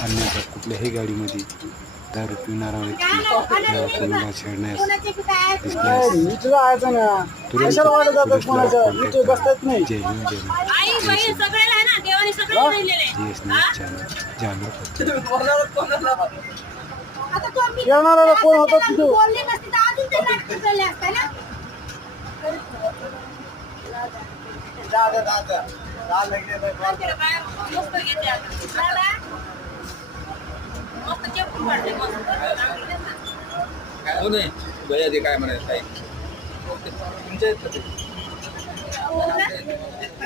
अन्यथा कुठल्याही गाडीमध्ये दारू पिणारा व्यक्ती कोणाला छेडण्यास कोण होता तिथे भैया ते काय म्हणायचं तुमच्या